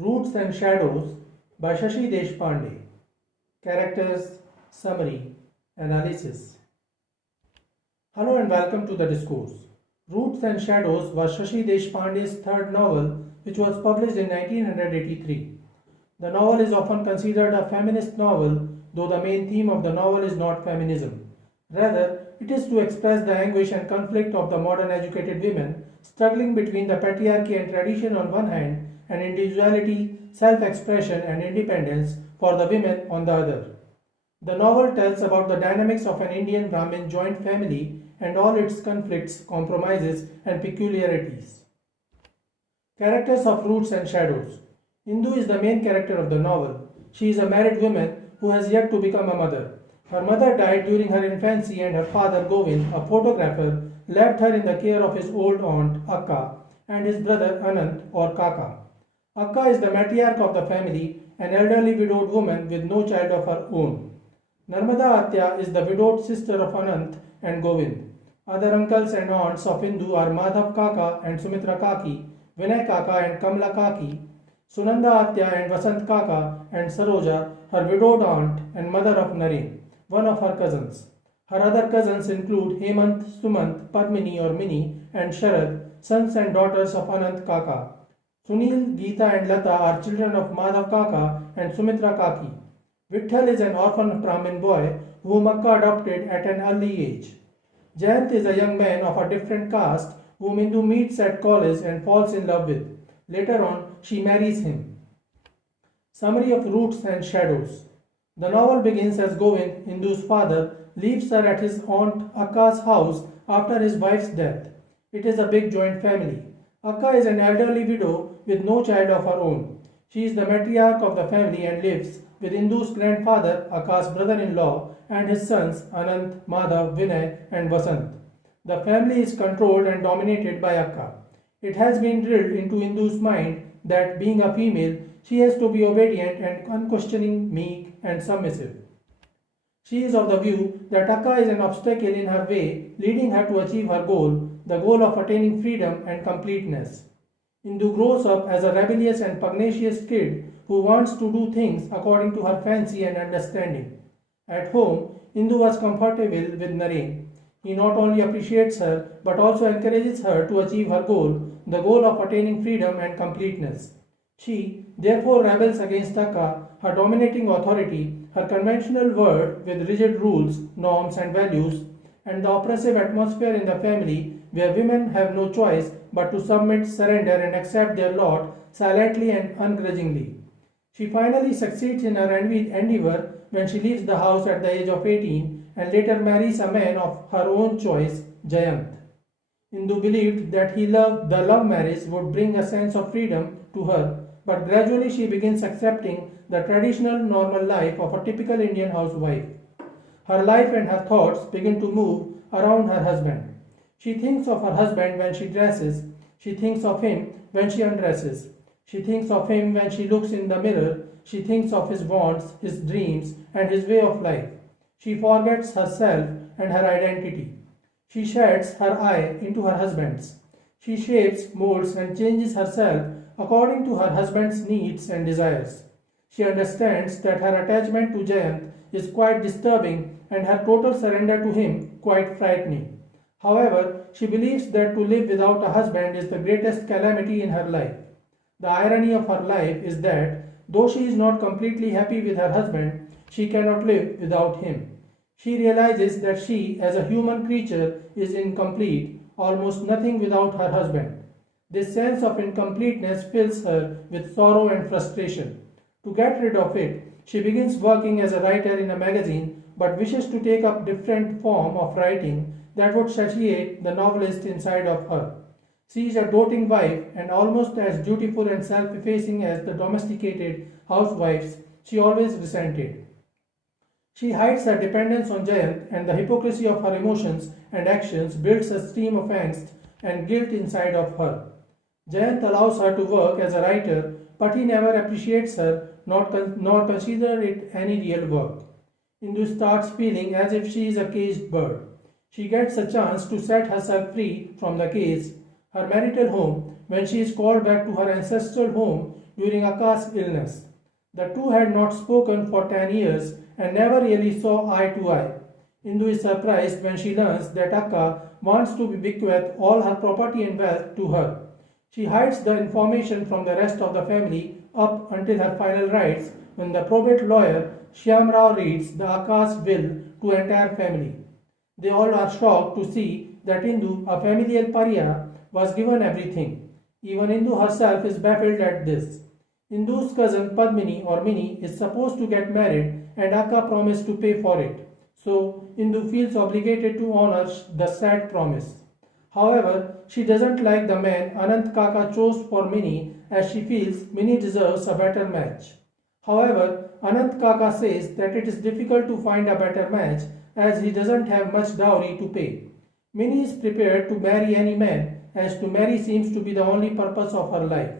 Roots and Shadows by Shashi Deshpande. Characters, Summary, Analysis. Hello and welcome to the Discourse. Roots and Shadows was Shashi Deshpande's third novel, which was published in 1983. The novel is often considered a feminist novel, though the main theme of the novel is not feminism. Rather, it is to express the anguish and conflict of the modern educated women struggling between the patriarchy and tradition on one hand and individuality, self-expression and independence for the women on the other. The novel tells about the dynamics of an Indian Brahmin joint family and all its conflicts, compromises and peculiarities. Characters of Roots and Shadows. Indu is the main character of the novel. She is a married woman who has yet to become a mother. Her mother died during her infancy and her father Govind, a photographer, left her in the care of his old aunt Akka and his brother Anant or Kaka. Akka is the matriarch of the family, an elderly widowed woman with no child of her own. Narmada Atya is the widowed sister of Anant and Govind. Other uncles and aunts of Indu are Madhav Kaka and Sumitra Kaki, Vinay Kaka and Kamla Kaki, Sunanda Atya and Vasant Kaka, and Saroja, her widowed aunt and mother of Naren, one of her cousins. Her other cousins include Hemant, Sumant, Padmini or Mini, and Sharad, sons and daughters of Anant Kaka. Sunil, Geeta and Lata are children of Madhav Kaka and Sumitra Kaki. Vitthal is an orphan Brahmin boy whom Akka adopted at an early age. Jayant is a young man of a different caste whom Indu meets at college and falls in love with. Later on, she marries him. Summary of Roots and Shadows. The novel begins as Govind, Indu's father, leaves her at his aunt Akka's house after his wife's death. It is a big joint family. Akka is an elderly widow with no child of her own. She is the matriarch of the family and lives with Indu's grandfather, Akka's brother-in-law, and his sons Anant, Madhav, Vinay, and Vasant. The family is controlled and dominated by Akka. It has been drilled into Indu's mind that being a female, she has to be obedient and unquestioning, meek, and submissive. She is of the view that Akka is an obstacle in her way, leading her to achieve her goal, the goal of attaining freedom and completeness. Indu grows up as a rebellious and pugnacious kid who wants to do things according to her fancy and understanding. At home, Indu was comfortable with Naren. He not only appreciates her but also encourages her to achieve her goal, the goal of attaining freedom and completeness. She, therefore, rebels against Akka, her dominating authority, her conventional world with rigid rules, norms, and values, and the oppressive atmosphere in the family where women have no choice but to submit, surrender, and accept their lot silently and ungrudgingly. She finally succeeds in her endeavor when she leaves the house at the age of 18 and later marries a man of her own choice, Jayant. Indu believed that the love marriage would bring a sense of freedom to her, but gradually she begins accepting the traditional normal life of a typical Indian housewife. Her life and her thoughts begin to move around her husband. She thinks of her husband when she dresses. She thinks of him when she undresses. She thinks of him when she looks in the mirror. She thinks of his wants, his dreams, and his way of life. She forgets herself and her identity. She sheds her eye into her husband's. She shapes, molds, and changes herself according to her husband's needs and desires. She understands that her attachment to Jayant is quite disturbing and her total surrender to him quite frightening. However, she believes that to live without a husband is the greatest calamity in her life. The irony of her life is that, though she is not completely happy with her husband, she cannot live without him. She realizes that she, as a human creature, is incomplete, almost nothing without her husband. This sense of incompleteness fills her with sorrow and frustration. To get rid of it, she begins working as a writer in a magazine but wishes to take up different form of writing that would satiate the novelist inside of her. She is a doting wife and almost as dutiful and self-effacing as the domesticated housewives she always resented. She hides her dependence on Jayant, and the hypocrisy of her emotions and actions builds a stream of angst and guilt inside of her. Jayant allows her to work as a writer, but he never appreciates her nor considers it any real work. Indu starts feeling as if she is a caged bird. She gets a chance to set herself free from the cage, her marital home, when she is called back to her ancestral home during Akka's illness. The two had not spoken for 10 years and never really saw eye to eye. Indu is surprised when she learns that Akka wants to bequeath all her property and wealth to her. She hides the information from the rest of the family up until her final rites when the probate lawyer Shyamrao reads the Akka's will to entire family. They all are shocked to see that Indu, a familial pariah, was given everything. Even Indu herself is baffled at this. Indu's cousin Padmini or Mini is supposed to get married and Akka promised to pay for it. So Indu feels obligated to honor the sad promise. However, she doesn't like the man Anant Kaka chose for Mini as she feels Mini deserves a better match. However, Anant Kaka says that it is difficult to find a better match as he doesn't have much dowry to pay. Mini is prepared to marry any man as to marry seems to be the only purpose of her life.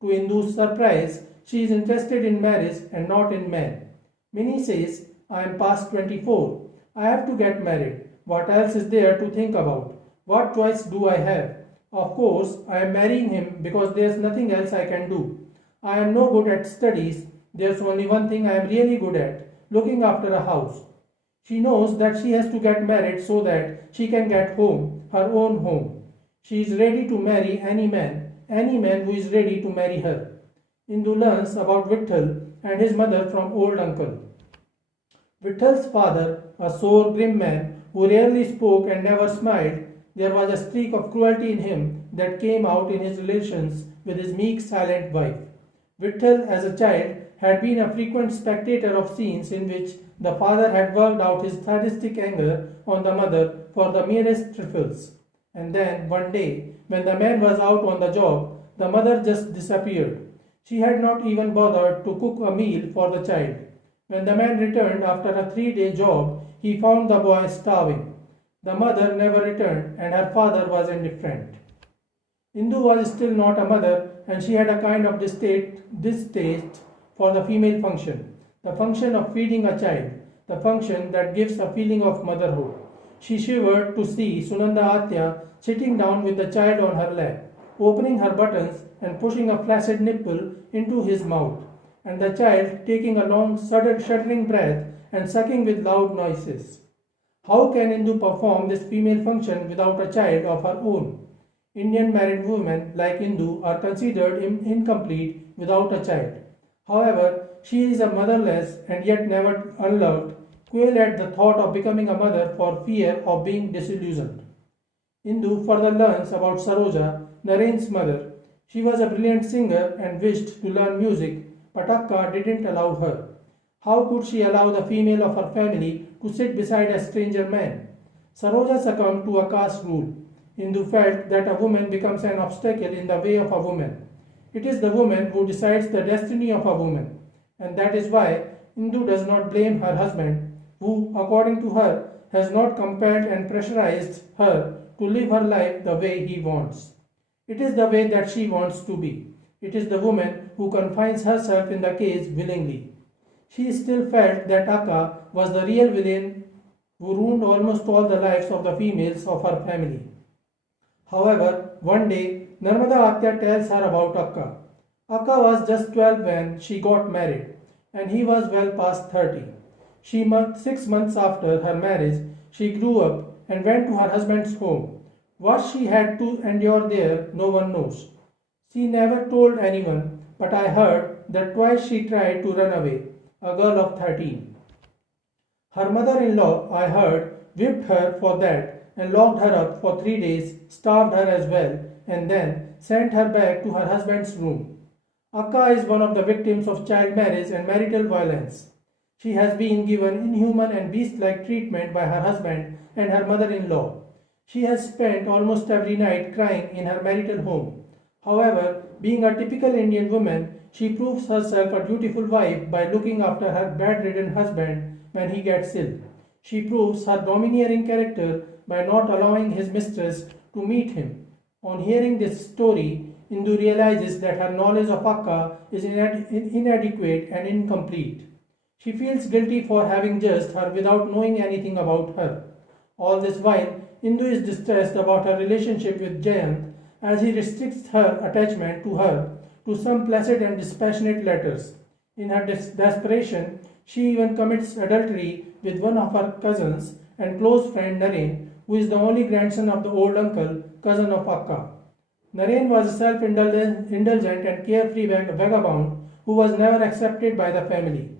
To Indu's surprise, she is interested in marriage and not in men. Mini says, I am past 24. I have to get married. What else is there to think about? What choice do I have? Of course, I am marrying him because there is nothing else I can do. I am no good at studies. There's only one thing I am really good at, looking after a house. She knows that she has to get married so that she can get home, her own home. She is ready to marry any man who is ready to marry her. Indu learns about Vitthal and his mother from old uncle. Vithal's father, a sore, grim man who rarely spoke and never smiled, there was a streak of cruelty in him that came out in his relations with his meek, silent wife. Vitthal, as a child, had been a frequent spectator of scenes in which the father had worked out his sadistic anger on the mother for the merest trifles. And then, one day, when the man was out on the job, the mother just disappeared. She had not even bothered to cook a meal for the child. When the man returned after a 3-day job, he found the boy starving. The mother never returned and her father was indifferent. Indu was still not a mother and she had a kind of distaste for the female function, the function of feeding a child, the function that gives a feeling of motherhood. She shivered to see Sunanda Atya sitting down with the child on her lap, opening her buttons and pushing a flaccid nipple into his mouth, and the child taking a long shuddering breath and sucking with loud noises. How can Indu perform this female function without a child of her own? Indian married women like Indu are considered incomplete without a child. However, she is a motherless and yet never unloved, quail at the thought of becoming a mother for fear of being disillusioned. Indu further learns about Saroja, Naren's mother. She was a brilliant singer and wished to learn music, but Akka didn't allow her. How could she allow the female of her family to sit beside a stranger man? Saroja succumbed to Akka's rule. Indu felt that a woman becomes an obstacle in the way of a woman. It is the woman who decides the destiny of a woman, and that is why Indu does not blame her husband, who, according to her, has not compelled and pressurized her to live her life the way he wants. It is the way that she wants to be. It is the woman who confines herself in the cage willingly. She still felt that Akka was the real villain who ruined almost all the lives of the females of her family. However, one day, Narmada Atya tells her about Akka. Akka was just 12 when she got married, and he was well past 30. 6 months after her marriage, she grew up and went to her husband's home. What she had to endure there, no one knows. She never told anyone, but I heard that twice she tried to run away, a girl of 13. Her mother-in-law, I heard, whipped her for that and locked her up for 3 days, starved her as well, and then sent her back to her husband's room. Akka is one of the victims of child marriage and marital violence. She has been given inhuman and beast-like treatment by her husband and her mother-in-law. She has spent almost every night crying in her marital home. However, being a typical Indian woman, she proves herself a dutiful wife by looking after her bedridden husband when he gets ill. She proves her domineering character by not allowing his mistress to meet him. On hearing this story, Indu realizes that her knowledge of Akka is inadequate and incomplete. She feels guilty for having judged her without knowing anything about her. All this while, Indu is distressed about her relationship with Jayant as he restricts her attachment to her to some placid and dispassionate letters. In her desperation, she even commits adultery with one of her cousins and close friend Naren, who is the only grandson of the old uncle, cousin of Akka. Naren was a self-indulgent and carefree vagabond who was never accepted by the family.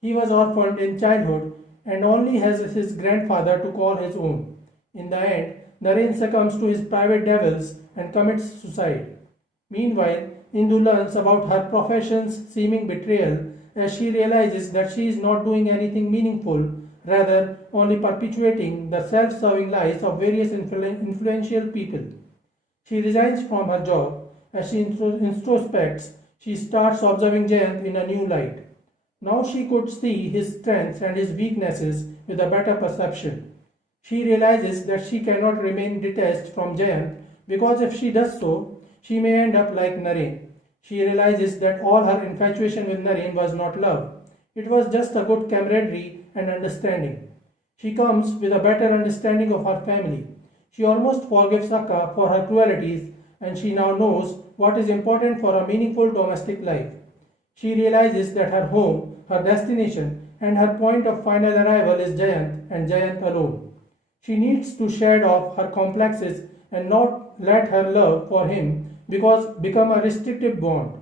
He was orphaned in childhood and only has his grandfather to call his own. In the end, Naren succumbs to his private devils and commits suicide. Meanwhile, Indu learns about her profession's seeming betrayal as she realizes that she is not doing anything meaningful, rather only perpetuating the self-serving lies of various influential people. She resigns from her job. As she introspects, she starts observing Jayant in a new light. Now she could see his strengths and his weaknesses with a better perception. She realizes that she cannot remain detached from Jayant because if she does so, she may end up like Naren. She realizes that all her infatuation with Naren was not love. It was just a good camaraderie and understanding. She comes with a better understanding of her family. She almost forgives Akka for her cruelties and she now knows what is important for a meaningful domestic life. She realizes that her home, her destination, and her point of final arrival is Jayant and Jayant alone. She needs to shed off her complexes and not let her love for him become a restrictive bond.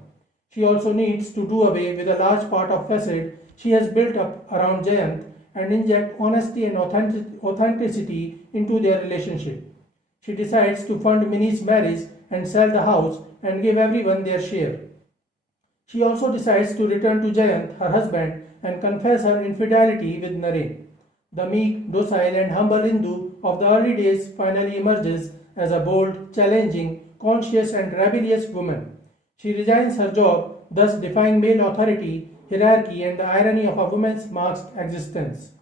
She also needs to do away with a large part of facade she has built up around Jayant and inject honesty and authenticity into their relationship. She decides to fund Minnie's marriage and sell the house and give everyone their share. She also decides to return to Jayant, her husband, and confess her infidelity with Naren. The meek, docile, and humble Indu of the early days finally emerges as a bold, challenging, conscious, and rebellious woman. She resigns her job, thus defying male authority, hierarchy, and the irony of a woman's masked existence.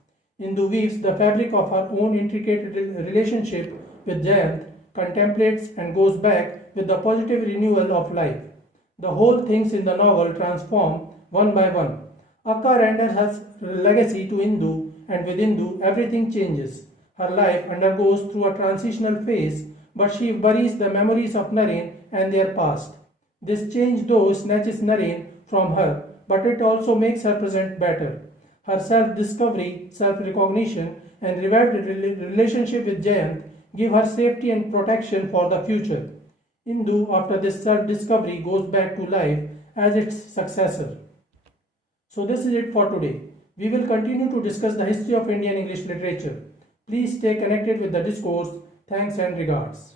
Indu weaves the fabric of her own intricate relationship with Jayant, contemplates and goes back with the positive renewal of life. The whole things in the novel transform one by one. Akka renders her legacy to Indu, and with Indu everything changes. Her life undergoes through a transitional phase, but she buries the memories of Naren and their past. This change though snatches Naren from her, but it also makes her present better. Her self-discovery, self-recognition, and revived relationship with Jayant give her safety and protection for the future. Indu, after this self-discovery, goes back to life as its successor. So this is it for today. We will continue to discuss the history of Indian English literature. Please stay connected with the discourse. Thanks and regards.